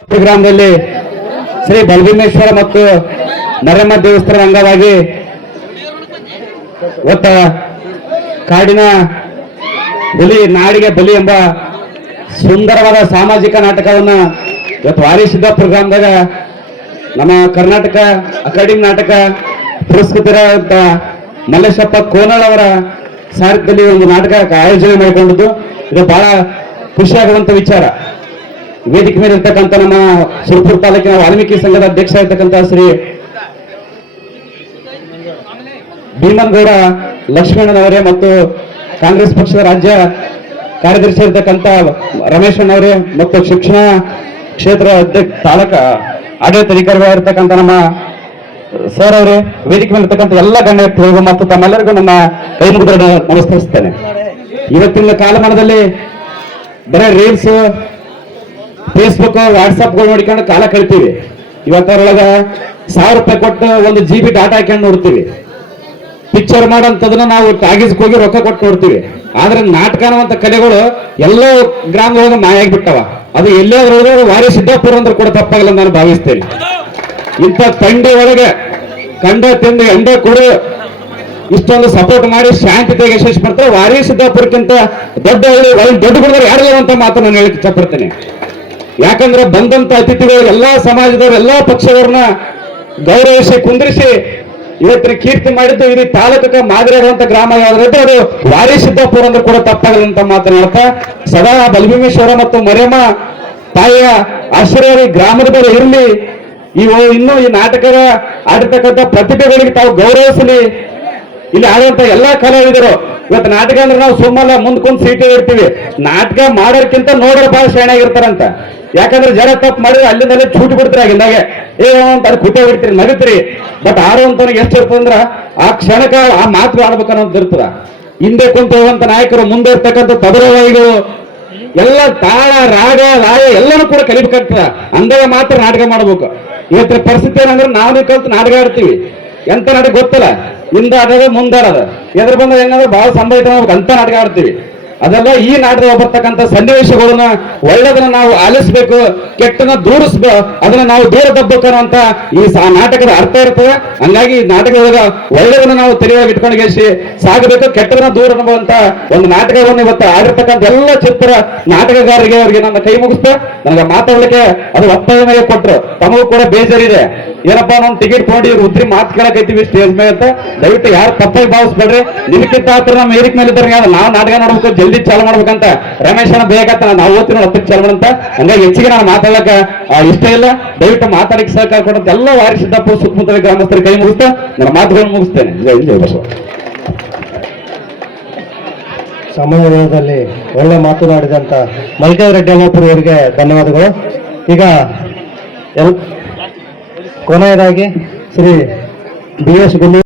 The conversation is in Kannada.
ಗ್ರಾಮದಲ್ಲಿ ಶ್ರೀ ಬಲಭೀಮೇಶ್ವರ ಮತ್ತು ಮರಮ್ಮ ದೇವಸ್ಥಾನದ ಅಂಗವಾಗಿ ಒತ್ತ ಕಾಡಿನ ಹುಲಿ ನಾಡಿಗೆ ಬಲಿ ಎಂಬ ಸುಂದರವಾದ ಸಾಮಾಜಿಕ ನಾಟಕವನ್ನ ಇವತ್ತು ವಾರಿ ಸಿದ್ದಾಪುರ ಗ್ರಾಮದಾಗ ನಮ್ಮ ಕರ್ನಾಟಕ ಅಕಾಡೆಮಿ ನಾಟಕ ಪುರಸ್ಕೃತರಾದಂತ ಮಲ್ಲೇಶಪ್ಪ ಕೋನಳ್ ಅವರ ಸಾರಥ್ಯದಲ್ಲಿ ಒಂದು ನಾಟಕ ಆಯೋಜನೆ ಮಾಡಿಕೊಂಡಿದ್ದು ಇದು ಬಹಳ ಖುಷಿಯಾಗುವಂತ ವಿಚಾರ. ವೇದಿಕೆ ಮೇಲೆ ಇರ್ತಕ್ಕಂಥ ನಮ್ಮ ಸುರಪುರ ತಾಲೂಕಿನ ವಾಲ್ಮೀಕಿ ಸಂಘದ ಅಧ್ಯಕ್ಷ ಇರ್ತಕ್ಕಂಥ ಶ್ರೀ ಭೀಮನಗೌಡ ಲಕ್ಷ್ಮಣನವರೇ ಮತ್ತು ಕಾಂಗ್ರೆಸ್ ಪಕ್ಷದ ರಾಜ್ಯ ಕಾರ್ಯದರ್ಶಿ ಇರ್ತಕ್ಕಂಥ ರಮೇಶಣ್ಣವರೇ ಮತ್ತು ಶಿಕ್ಷಣ ಕ್ಷೇತ್ರ ತಾಲೂಕ ಆಡಳಿತಾಧಿಕಾರಿಗಳಿರ್ತಕ್ಕಂಥ ನಮ್ಮ ಸರ್ ಅವರೇ, ವೇದಿಕೆ ಮೇಲೆ ಇರ್ತಕ್ಕಂಥ ಎಲ್ಲ ಗಣ್ಯರು ಮತ್ತು ತಮ್ಮೆಲ್ಲರಿಗೂ ನನ್ನ ಕೈ ಮುಗಿದ ನಮಸ್ಕರಿಸ್ತೇನೆ. ಇವತ್ತಿನ ಕಾಲಮಾನದಲ್ಲಿ ಬರೀ ರೀಲ್ಸ್, ಫೇಸ್ಬುಕ್, ವಾಟ್ಸಪ್ಗಳು ನೋಡ್ಕೊಂಡು ಕಾಲ ಕಳಿತೀವಿ. ಇವತ್ತರೊಳಗ 1000 ರೂಪಾಯಿ ಕೊಟ್ಟು 1 GB ಡಾಟಾ ಹಾಕೊಂಡು ನೋಡ್ತೀವಿ. ಪಿಕ್ಚರ್ ಮಾಡೋಂಥದನ್ನ ನಾವು ಟಾಗೀಸ್ಗೆ ಹೋಗಿ ರೊಕ್ಕ ಕೊಟ್ಟು ನೋಡ್ತೀವಿ. ಆದ್ರೆ ನಾಟಕ ಅನ್ನುವಂಥ ಕಲೆಗಳು ಎಲ್ಲ ಗ್ರಾಮದೊಳಗೆ ಮಾಯಾಗಿಬಿಟ್ಟವ. ಅದು ಎಲ್ಲೇ ಅದ್ರೊಳಗೆ ವಾರಿ ಸಿದ್ದಾಪುರ ಅಂದ್ರೆ ಕೂಡ ತಪ್ಪಾಗಲ್ಲ ನಾನು ಭಾವಿಸ್ತೇನೆ. ಇಂಥ ತಂಡೆ ಒಳಗೆ ಕಂಡ ತಿಂದು ಎಂಡ ಕೂಡ ಇಷ್ಟೊಂದು ಸಪೋರ್ಟ್ ಮಾಡಿ ಶಾಂತಿತೆಗೆ ಯಶಸ್ವಿ ಮಾಡ್ತಾರೆ. ವಾರಿ ಸಿದ್ದಾಪುರಕ್ಕಿಂತ ದೊಡ್ಡ ದೊಡ್ಡ ಹುಡುಗರು ಯಾರಿಲ್ಲ ಅಂತ ಮಾತು ನಾನು ಹೇಳಕ್ಕೆ ಇಷ್ಟಪಡ್ತೇನೆ. ಯಾಕಂದ್ರೆ ಬಂದಂತ ಅತಿಥಿಗಳು ಎಲ್ಲಾ ಸಮಾಜದವರು ಎಲ್ಲಾ ಪಕ್ಷದವ್ರನ್ನ ಗೌರವಿಸಿ ಕುಂದ್ರಿಸಿ ಇವತ್ತಿನ ಕೀರ್ತಿ ಮಾಡಿದ್ದು ಇಡೀ ತಾಲೂಕಕ್ಕೆ ಮಾದರಿ ಆಗುವಂತ ಗ್ರಾಮ ಯಾವ್ದಾದ್ರೆ ಅದು ವಾರಿ ಸಿದ್ದಾಪುರ ಅಂದ್ರೆ ಕೂಡ ತಪ್ಪಾಗಲ್ಲ ಅಂತ ಮಾತನಾಡ್ತಾ ಸದಾ ಬಲಭೀಮೇಶ್ವರ ಮತ್ತು ಮರಮ್ಮ ತಾಯಿಯ ಆಶೀರ್ವಾದ ಗ್ರಾಮದ ಮೇಲೆ ಇರಲಿ. ಇನ್ನೂ ಈ ನಾಟಕದ ಆಡಿರ್ತಕ್ಕಂಥ ಪ್ರತಿಭೆಗಳಿಗೆ ತಾವು ಗೌರವಿಸಲಿ. ಇಲ್ಲಿ ಆಡುವಂತ ಎಲ್ಲಾ ಕಲಾವಿದರು ಇವತ್ತು ನಾಟಕ ಅಂದ್ರೆ ನಾವು ಸುಮ್ಮಲ್ಲ ಮುಂದ್ಕೊಂಡ್ ಸೀಟೇ ಇರ್ತೀವಿ. ನಾಟಕ ಮಾಡೋರ್ಕಿಂತ ನೋಡೋರು ಬಹಳ ಶಾಣೆಯಾಗಿರ್ತಾರಂತ. ಯಾಕಂದ್ರೆ ಜನ ತಪ್ಪು ಮಾಡಿದ್ರೆ ಅಲ್ಲಿಂದಲೇ ಚೂಟಿ ಬಿಡ್ತೀರಿ, ಆಗಿಂದಾಗೆ ಅಂತ ಅದು ಕುಟೆ ಬಿಡ್ತೀರಿ, ನಗುತ್ತೀರಿ. ಬಟ್ ಆಡುವಂತನಿಗೆ ಎಷ್ಟು ಇರ್ತದಂದ್ರ ಆ ಕ್ಷಣಕ್ಕೆ ಆ ಮಾತು ಆಡ್ಬೇಕನ್ನೋದು ಇರ್ತದ. ಹಿಂದೆ ಕುಂತು ಹೋಗುವಂತ ನಾಯಕರು, ಮುಂದೆ ಇರ್ತಕ್ಕಂಥ ತಬರವಾಯಿಗಳು ಎಲ್ಲ ತಾಳ ರಾಗ ಲಾಯ ಎಲ್ಲನೂ ಕೂಡ ಕಲಿಬೇಕಾಗ್ತದ. ಅಂದಾಗ ಮಾತ್ರ ನಾಟಕ ಮಾಡ್ಬೇಕು. ಇವತ್ತಿನ ಪರಿಸ್ಥಿತಿ ಏನಂದ್ರೆ ನಾವು ಕಲ್ತು ನಾಟಕ ಆಡ್ತೀವಿ. ಎಂತ ನಾಟಕ ಗೊತ್ತಲ್ಲ, ಹಿಂದೆ ಆಡೋದು ಮುಂದೆ ಆಡೋದು, ಎದುರು ಬಂದ ಹೆಂಗಂದ್ರೆ ಬಹಳ ಸಂಭವಿತ ಅಂತ ನಾಟಕ ಆಡ್ತೀವಿ. ಅದೆಲ್ಲ ಈ ನಾಟಕದಲ್ಲಿ ಬರ್ತಕ್ಕಂಥ ಸನ್ನಿವೇಶಗಳನ್ನ ಒಳ್ಳೆದನ್ನ ನಾವು ಆಲಿಸ್ಬೇಕು, ಕೆಟ್ಟನ ದೂರಿಸ್ಬೇಕು, ಅದನ್ನ ನಾವು ದೂರ ದಬ್ಬಬೇಕನ್ನುವಂತ ಈ ನಾಟಕದ ಅರ್ಥ ಇರ್ತದೆ. ಹಂಗಾಗಿ ನಾಟಕದೊಳಗ ಒಳ್ಳೆದನ್ನ ನಾವು ತಲೆಯಾಗಿ ಇಟ್ಕೊಂಡು ಸಾಗಬೇಕು, ಕೆಟ್ಟದನ್ನ ದೂರ ಅನ್ನುವಂತ ಒಂದು ನಾಟಕವನ್ನು ಇವತ್ತು ಆಡಿರ್ತಕ್ಕಂಥ ಎಲ್ಲ ಚಿತ್ರ ನಾಟಕಗಾರರಿಗೆ ಅವರಿಗೆ ನನ್ನ ಕೈ ಮುಗಿಸ್ತಾ ನನಗೆ ಮಾತಾಡ್ಲಿಕ್ಕೆ ಅದು ಒತ್ತಾಯ ಮೇಲೆ ಕೊಟ್ಟರು. ತಮಗೂ ಕೂಡ ಬೇಜಾರಿದೆ, ಏನಪ್ಪಾ ನಾವು ಟಿಕೆಟ್ ತೊಗೊಂಡು ಇವ್ರು ಉದ್ರಿ ಮಾತು ಕೇಳಕೈತಿವಿ ಸ್ಟೇಜ್ ಮೇಲೆ ಅಂತ. ದಯವಿಟ್ಟು ಯಾರು ತಪ್ಪಾಗಿ ಭಾವಿಸ್ಬೇಡ್ರಿ. ನಿಮ್ಗಿಂತ ಹತ್ರ ನಮ್ಮ ಏರಿಕೆ ಮೇಲೆ ಇದ್ದಾರೆ, ನಾವು ನಾಟಕ ನೋಡ್ಬೇಕು, ಜಲ್ದಿ ಚಾಲು ಮಾಡ್ಬೇಕಂತ ರಮೇಶನ ಬೇಕಂತ ನಾನು ಓದ್ತೀನಿ 10ಕ್ಕೆ ಚಾಲು ಮಾಡಂತ. ಹಂಗಾಗಿ ಹೆಚ್ಚಿಗೆ ನಾನು ಮಾತಾಡಕ ಇಷ್ಟ ಇಲ್ಲ. ದಯವಿಟ್ಟು ಮಾತಾಡಕ್ಕೆ ಸಹಕಾರ ಕೊಡಂತ ಎಲ್ಲ ವಾರಿ ಸಿದ್ದಾಪುರ ಸುತ್ತಮುತ್ತಲ ಗ್ರಾಮಸ್ಥರಿಗೆ ಕೈ ಮುಗಿಸ್ತಾ ನನ್ನ ಮಾತುಗಳನ್ನು ಮುಗಿಸ್ತೇನೆ. ಜೈ ಬಸವ. ಸಮಯದಲ್ಲಿ ಒಳ್ಳೆ ಮಾತನಾಡಿದಂತ ಮಲ್ಲಿಕಾರ್ಜುನ ರೆಡ್ಡಿ ಅವರಿಗೆ ಧನ್ಯವಾದಗಳು. ಈಗ ಕೊನೆಯದಾಗಿ ಶ್ರೀ BS ಗುಲ್ಲಿ